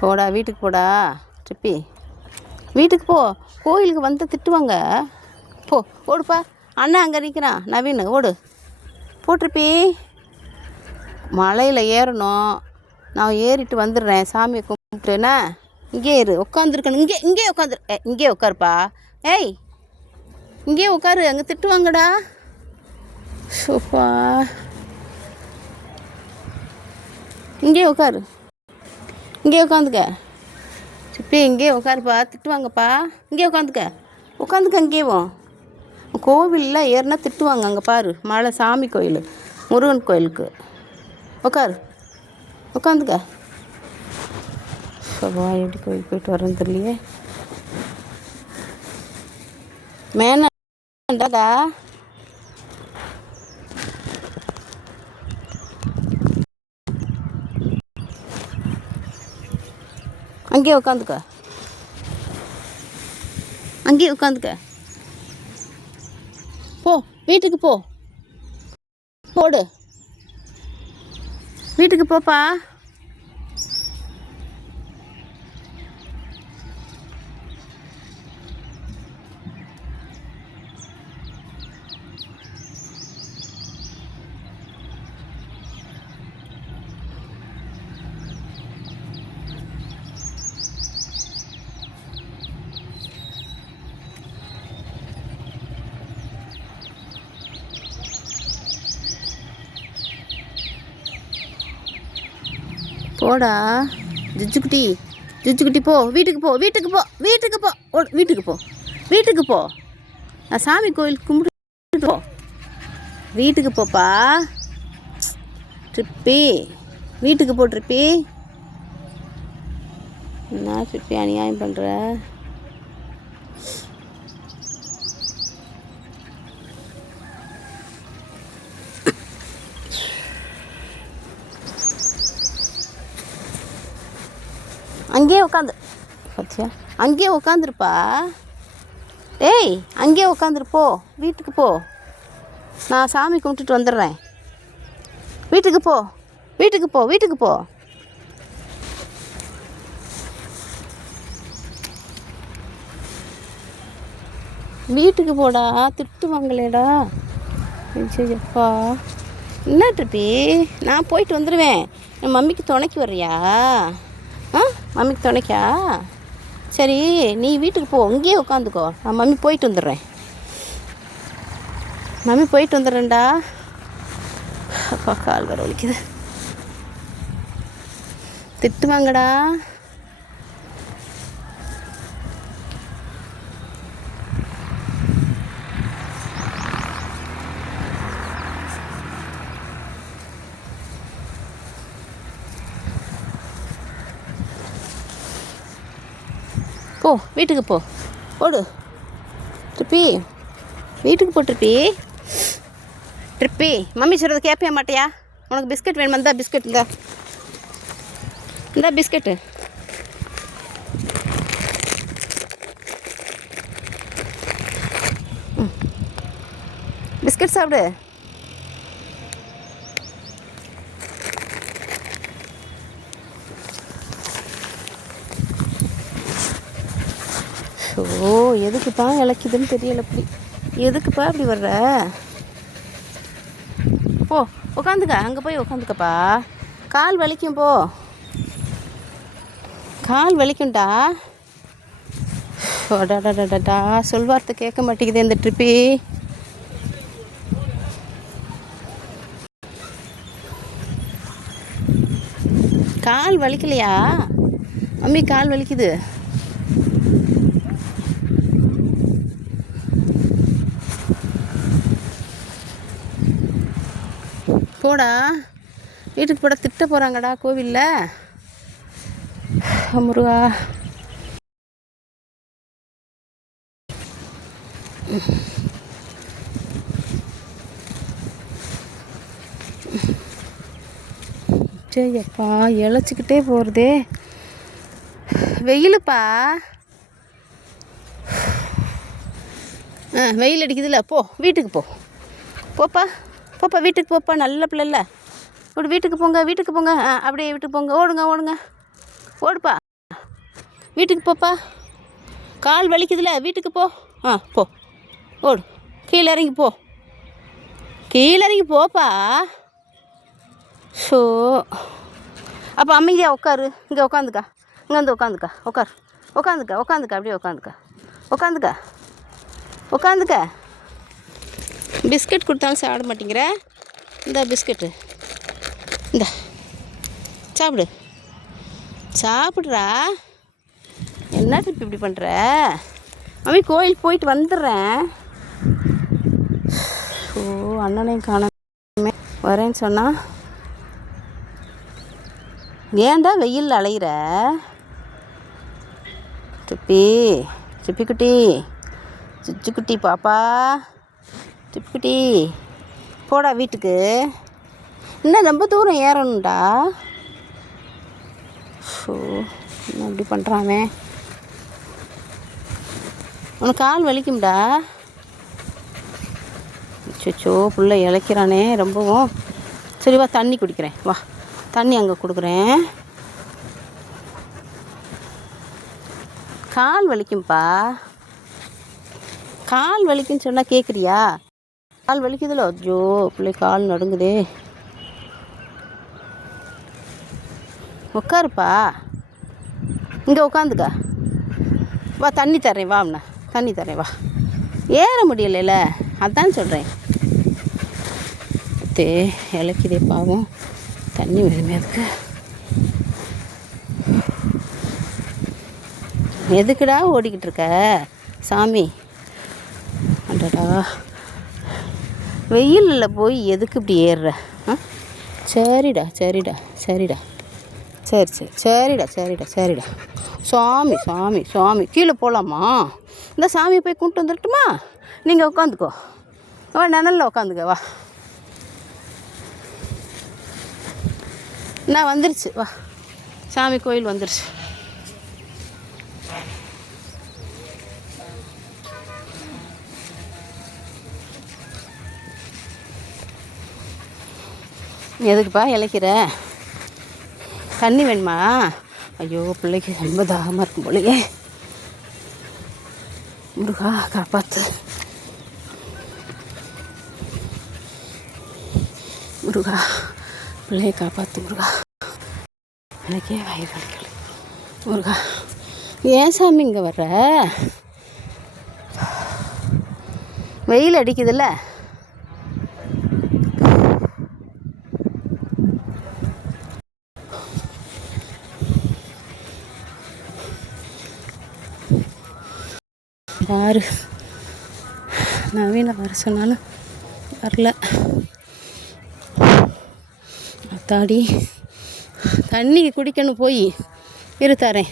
போடா வீட்டுக்கு போடா ட்ரிப்பி, வீட்டுக்கு போ. கோயிலுக்கு வந்து திட்டுவாங்க. போ ஓடுப்பா. அண்ணன் அங்கே நிற்கிறான் நவீன், ஓடு போ ட்ரிப்பி. மலையில் ஏறணும், நான் ஏறிட்டு வந்துடுறேன். சாமியை கும்பிட்டுன்னா இங்கே இரு, உட்காந்துருக்கணும். இங்கே இங்கே உட்காருப்பா. ஏய் இங்கே உட்காரு, அங்கே திட்டுவாங்கடா. சூப்பா, இங்கே உட்காரு, இங்கே உட்காந்துக்க சிப்பி. இங்கே உட்காருப்பா, திட்டுவாங்கப்பா. இங்கே உட்காந்துக்க இங்கேயும். கோவிலில் ஏறினா திட்டுவாங்க. அங்கே பாரு, மலை சாமி கோயில், முருகன் கோயிலுக்கு. உட்காந்துக்க. எப்படி கோயில் போயிட்டு வரேன்னு தெரியலையே. மேனடா அங்கேயே உட்காந்துக்க. போ வீட்டுக்கு போ. போடு வீட்டுக்கு போப்பா. போடா ஜிஜுக்குட்டி போ. வீட்டுக்கு போ. நான் சாமி கோயிலுக்கு கும்பிட்டு போ. வீட்டுக்கு போப்பா ட்ரிப்பி. வீட்டுக்கு போ ட்ரிப்பி. என்ன ட்ரிப்பி அநியாயம் பண்ணுற? அங்கேயே உட்காந்து பச்சியா, அங்கேயே உட்காந்துருப்பா. ஏய் அங்கேயே உட்காந்துருப்போ. வீட்டுக்கு போ, நான் சாமி கும்பிட்டுட்டு வந்துடுறேன். வீட்டுக்கு போ. வீட்டுக்கு போடா, திட்டுவாங்களேடா. அப்பா என்ன ட்ரிப்பி, நான் போயிட்டு வந்துடுவேன். என் மம்மிக்கு துணைக்கு வர்றியா? மம்மிக்கு துணைக்கா? சரி நீ வீட்டுக்கு போ, இங்கேயே உட்காந்துக்கோ. நான் மம்மி போயிட்டு வந்துடுறேன்டா. அப்பா கால் வர வலிக்குது. திட்டுவாங்கடா. போ வீட்டுக்கு போ. ஓடு ட்ரிப்பி, வீட்டுக்கு போ ட்ரிப்பி. மம்மி சொல்கிறத கேட்பே மாட்டியா? உனக்கு பிஸ்கட் வேணுமா? இந்தா பிஸ்கட், இந்தா பிஸ்கட்டு. பிஸ்கட் சாப்பிடு. ஓ எதுக்குப்பா இழைக்குதுன்னு தெரியல. எதுக்குப்பா இப்படி வர்ற? போ உட்காந்துக்க, அங்கே போய் உட்காந்துக்கப்பா. கால் வலிக்கும், போ. கால் வலிக்கும்டா. டா சொல்வார்த்தை கேட்க மாட்டேங்குது இந்த ட்ரிப்பி. கால் வலிக்கலையா? மம்மி கால் வலிக்குது. போடா வீட்டுக்கு போட. திட்ட போகிறாங்கடா கோவிலில். முருகா சரிப்பா, இழைச்சிக்கிட்டே போகிறதே. வெயிலுப்பா, வெயில் அடிக்குதுல்ல. போ வீட்டுக்கு போப்பா. வீட்டுக்கு போப்பா, நல்ல பிள்ளைல்ல. வீட்டுக்கு போங்க. அப்படியே வீட்டுக்கு போங்க. ஓடுங்க ஓடுப்பா. வீட்டுக்கு போப்பா. கால் வலிக்குதுல, வீட்டுக்கு போ. போ, ஓடு. கீழே இறங்கி போ, கீழே இறங்கி போப்பா. ஸோ அப்போ அமைதியாக உட்காரு. இங்கே உட்காந்துக்கா, இங்கே வந்து உட்காந்துக்கா. உட்காந்துக்க அப்படியே உட்காந்துக்க. பிஸ்கட் கொடுத்தாலும் சாப்பிட மாட்டேங்கிற. இந்த பிஸ்கட்டு இந்த சாப்பிட்றா. என்ன ட்ரிப் இப்படி பண்ணுற? மம்மி கோயில் போயிட்டு வந்துடுறேன். ஓ, அண்ணனையும் காணாமே. வரேன்னு சொன்னா ஏன்டா வெயிலில் அலையிற? சிப்பிக்குட்டி, சுச்சுக்குட்டி பாப்பா, சிப்பிக்குட்டி போடா வீட்டுக்கு. இன்னும் ரொம்ப தூரம் ஏறணும்டா. ஸோ என்ன இப்படி பண்ணுறாமே? உனக்கு கால் வலிக்கும்டா. அச்சோ, புள்ள இழைக்கிறானே ரொம்பவும். சரி வா, தண்ணி குடிக்கிறேன். வா, தண்ணி அங்கே கொடுக்குறேன். கால் வலிக்கும்பா. கால் வலிக்குன்னு சொன்னால் கேட்குறியா? கால் வலிக்குதுல. அஜோ, பிள்ளை கால் நடுங்குதே. உட்காருப்பா, இங்கே உட்காந்துக்க. வா, தண்ணி தரேன் வா. அண்ணா தண்ணி தரேன் வா. ஏற முடியல, அதான் சொல்கிறேன். இலக்கிதே பாவம், தண்ணி வேணுமே அதுக்கு. எதுக்குடா ஓடிக்கிட்டு இருக்க சாமி? அடடா, வெயிலில் போய் எதுக்கு இப்படி ஏறுற? சரிடா சரிடா. சாமி கீழே போகலாமா? இந்த சாமியை போய் கூப்பிட்டு வந்துடட்டுமா? நீங்கள் உட்காந்துக்கோ. வா, நிழலில் உட்காந்துக்க. வா, நான் வந்துருச்சு. வா, சாமி கோயில் வந்துருச்சு. எதுக்குப்பா இழைக்கிற? தண்ணி வேணுமா? ஐயோ, பிள்ளைக்கு ரொம்ப தாகமாக இருக்கும் போலையே. முருகா காப்பாற்று. முருகா, பிள்ளையை காப்பாற்று முருகா. எனக்கே வயிறு வலிக்கல. முருகா, ஏன் சாமி இங்கே வர்ற? வெயில் அடிக்குதுல்ல. யாரு நவீன வர சொன்னாலும் வரல. அத்தாடி, தண்ணி குடிக்கணும். போய் இரு தரேன்.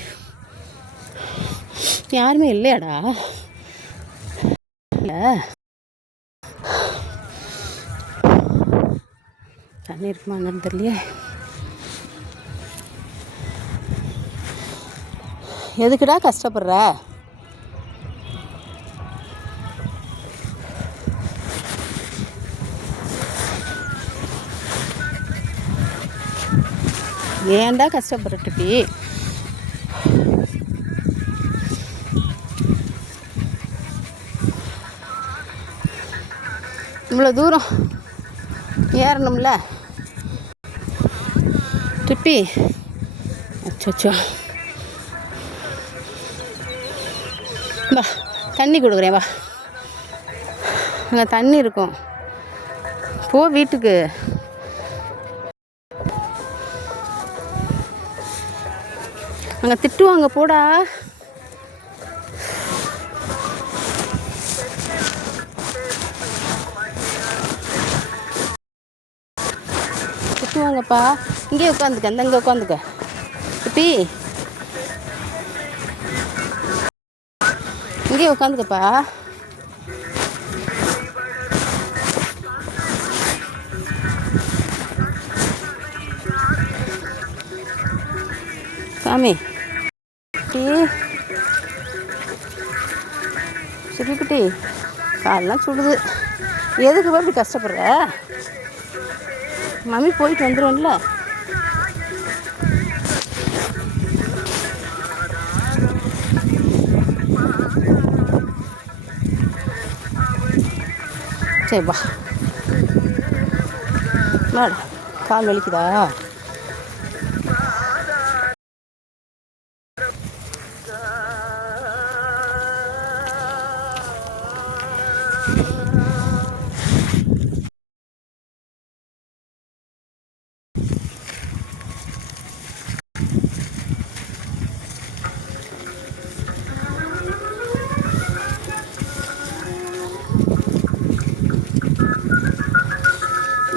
யாருமே இல்லையாடா? இல்லை, தண்ணி இருக்குமான்னு தெரியலையே. எதுக்குடா கஷ்டப்படுற? ஏன்டா கஷ்டப்படுறட்டுப்பி? இவ்வளோ தூரம் ஏறணும்ல டிப்பி. அச்சோ, வா, தண்ணி கொடுக்குறேன். வா, அங்கே தண்ணி இருக்கும். போ வீட்டுக்கு. அங்கே திட்டுவாங்க, போடா. திட்டுவாங்கப்பா. இங்கே உட்காந்துக்க, அந்த இங்கே உட்காந்துக்க. இப்பி இங்கே உட்காந்துக்கப்பா. சாமி சிரிக்குட்டி, காலெலாம் சுடுது. எதுக்கு இப்படி கஷ்டப்படுற? மம்மி போயிட்டு வந்துடும்ல. சரி வா. மேடம் கால் வலிக்குதா?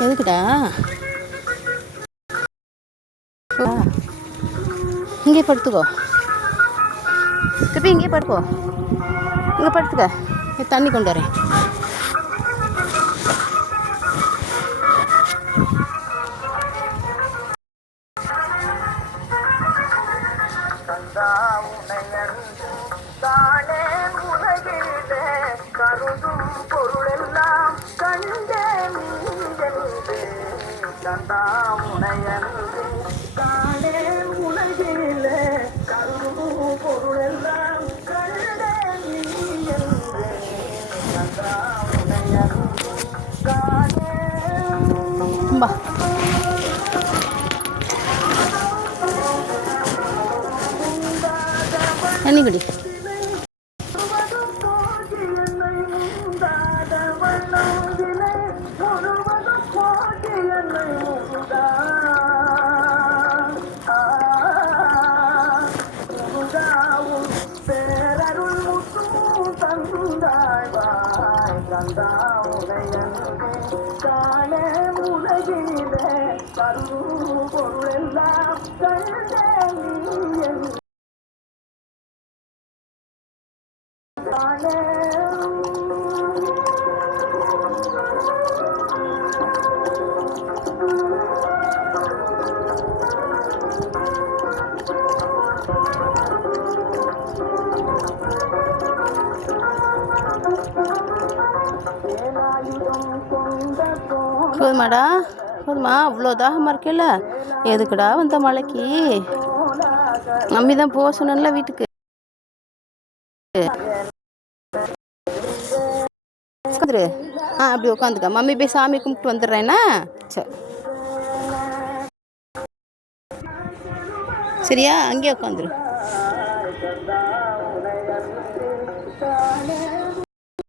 எதுக்குடா? இங்கே படுத்துக்கோ. திருப்பி இங்கே படுத்துக்கோ. இங்கே படுத்துக்க. தண்ணி கொண்டு வரேன். தானே உலகிலே கருதும் பொருளெல்லாம் கண்டே மீதென்று கண்டா உனையன்று தானே உலகிலே கருதும் பொருளெல்லாம் கண்டே மீதென்று கண்டா உனையன்று தானே. தண்ணி குடி. போதுமாடா? போதுமா? அவ்வளோ தாகமாக இருக்கல? எதுக்குடா வந்த மலைக்கு? மம்மி தான் போக சொன்னல வீட்டுக்கு. உட்காந்துரு. அப்படி உட்காந்துக்க. மம்மி போய் சாமி கும்பிட்டு வந்துடுறேன்னா. சரி சரியா? அங்கேயே உட்காந்துரு.